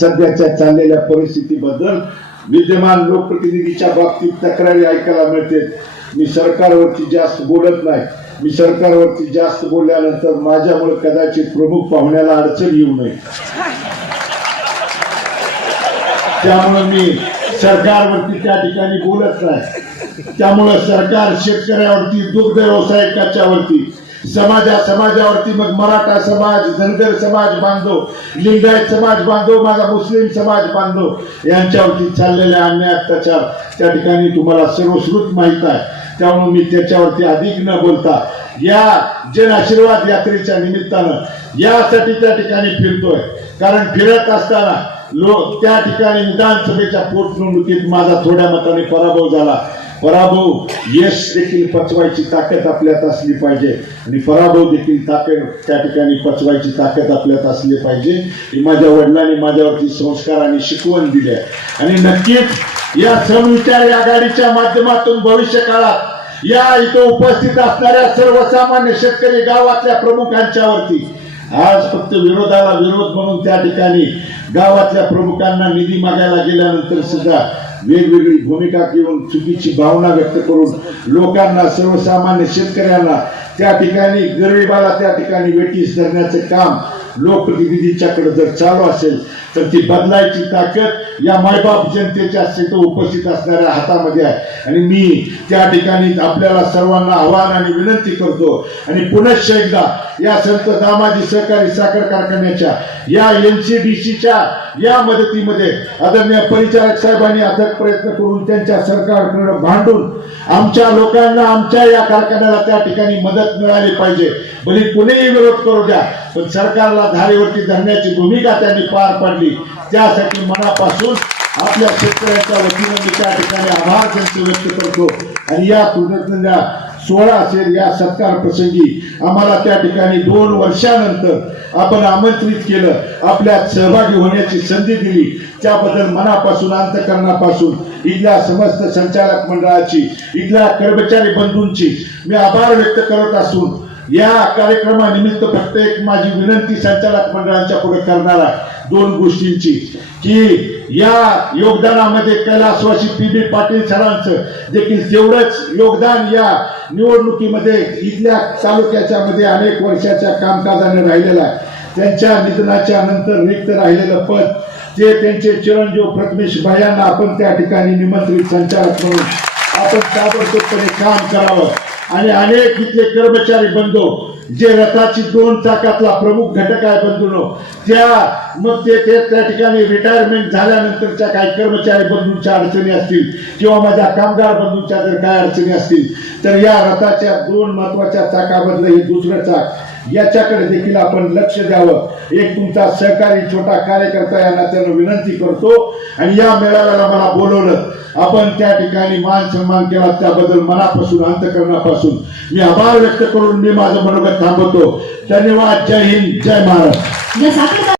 सध्याच्या चाललेल्या परिस्थितीबद्दल विद्यमान लोकप्रतिनिधीच्या बाबतीत तक्रारी ऐकायला मिळते. मी सरकारवरती जास्त बोलत नाही. मी सरकारवरती जास्त बोलल्यानंतर माझ्यामुळे कदाचित प्रमुख पाहुण्याला अडचण येऊ नये. त्यामुळे मी सरकारवरती त्या ठिकाणी बोलत नाही. त्यामुळं सरकार शेतकऱ्यावरती दुग्ध व्यवसायकाच्यावरती समाजा समाजावरती मग मराठा समाज धनगर समाज बांधव लिंगायत समाज बांधव माझा मुस्लिम समाज बांधव यांच्यावरती चाललेल्या अन्याय अत्याचार त्या ठिकाणी तुम्हाला सर्वश्रुत माहीत आहे. त्यामुळे मी त्याच्यावरती अधिक न बोलता या जन आशीर्वाद यात्रेच्या निमित्तानं यासाठी त्या ठिकाणी फिरतोय. कारण फिरत असताना लोक त्या ठिकाणी विधानसभेच्या पोटनिवडणुकीत माझा थोड्या मताने पराभव झाला. पराभव यश देखील पचवायची ताकद आपल्यात असली पाहिजे. आणि पराभव देखील ताकद त्या ठिकाणी पचवायची ताकद आपल्यात असली पाहिजे. ही माझ्या वडिलांनी माझ्यावरती संस्कार आणि शिकवण दिली. आहे आणि नक्कीच या समविचार आघाडीच्या माध्यमातून भविष्य काळात या इथं उपस्थित असणाऱ्या सर्वसामान्य शेतकरी गावातल्या प्रमुखांच्यावरती आज फक्त विरोधाला विरोध म्हणून त्या ठिकाणी गावातल्या प्रमुखांना निधी मागायला गेल्यानंतर सुद्धा वेगवेगळी भूमिका घेऊन चुकीची भावना व्यक्त करून लोकांना सर्वसामान्य शेतकऱ्यांना त्या ठिकाणी गरिबाला त्या ठिकाणी वेटीस धरण्याचं काम लोकप्रतिनिधींच्याकडे जर चालू असेल तर ती बदलायची ताकद या मायबाप जनतेच्या तिथं उपस्थित असणाऱ्या हातामध्ये आहे. आणि मी त्या ठिकाणी आपल्याला सर्वांना आव्हान आणि विनंती करतो आणि पुनश्च एकदा या संत दामाजी सहकारी साखर कारखान्याच्या या एम सी डी सीच्या या मदतीमध्ये आदरणीय परिचारक साहेबांनी अथक प्रयत्न करून त्यांच्या सरकारकडे भांडून आमच्या लोकांना आमच्या या कारखान्याला त्या ठिकाणी मदत मिळाली पाहिजे. भले कुणीही विरोध करू द्या पण सरकारला धारेवरती धरण्याची भूमिका त्यांनी पार पाडली. त्यासाठी मनापासून आपल्या शेतकऱ्यांच्या वतीनं मी त्या ठिकाणी आभार त्यांचे व्यक्त करतो. आणि या कृतज्ञ सोहळा असेल या सत्कार प्रसंगी आम्हाला त्या ठिकाणी दोन वर्षानंतर आपण आमंत्रित केलं आपल्यात सहभागी होण्याची संधी दिली. त्याबद्दल मनापासून अंतकरणापासून इथल्या समस्त संचालक मंडळाची इथल्या कर्मचारी बंधूंची मी आभार व्यक्त करत असून या कार्यक्रमानिमित्त फक्त एक माझी विनंती संचालक मंडळांच्या पुढे करणार आहे. दोन गोष्टींची. की या योगदानामध्ये कैलासवासी पी बी पाटील सरांचं देखील तेवढंच योगदान या निवडणुकीमध्ये इथल्या तालुक्याच्या मध्ये अनेक वर्षाच्या कामकाजाने राहिलेलं आहे. त्यांच्या निधनाच्या नंतर रिक्त राहिलेलं पद ते त्यांचे चिरंजीव प्रथमेश भायांना आपण त्या ठिकाणी निमंत्रित संचालक म्हणून आपण ताबडतोबपणे काम करावं. आणि अनेक इथले कर्मचारी बंधू जे रथाची दोन चाकातला प्रमुख घटक आहे बंधूनो त्या मग ते त्या ठिकाणी रिटायरमेंट झाल्यानंतरच्या काही कर्मचारी बंधूंच्या अडचणी असतील किंवा माझ्या कामगार बंधूंच्या जर काय अडचणी असतील तर या रथाच्या दोन महत्त्वाच्या चाकामधलं हे दुसरं चाक याच्याकडे देखील आपण लक्ष द्यावं. एक तुमचा सहकारी छोटा कार्यकर्ता या नात्यानं विनंती करतो आणि या मेळाव्याला मला बोलवलं. आपण त्या ठिकाणी मान सन्मान केला त्याबद्दल मनापासून अंतकरणापासून मी आभार व्यक्त करून मी माझं मनोगत थांबवतो. धन्यवाद. जय हिंद. जय महाराष्ट्र.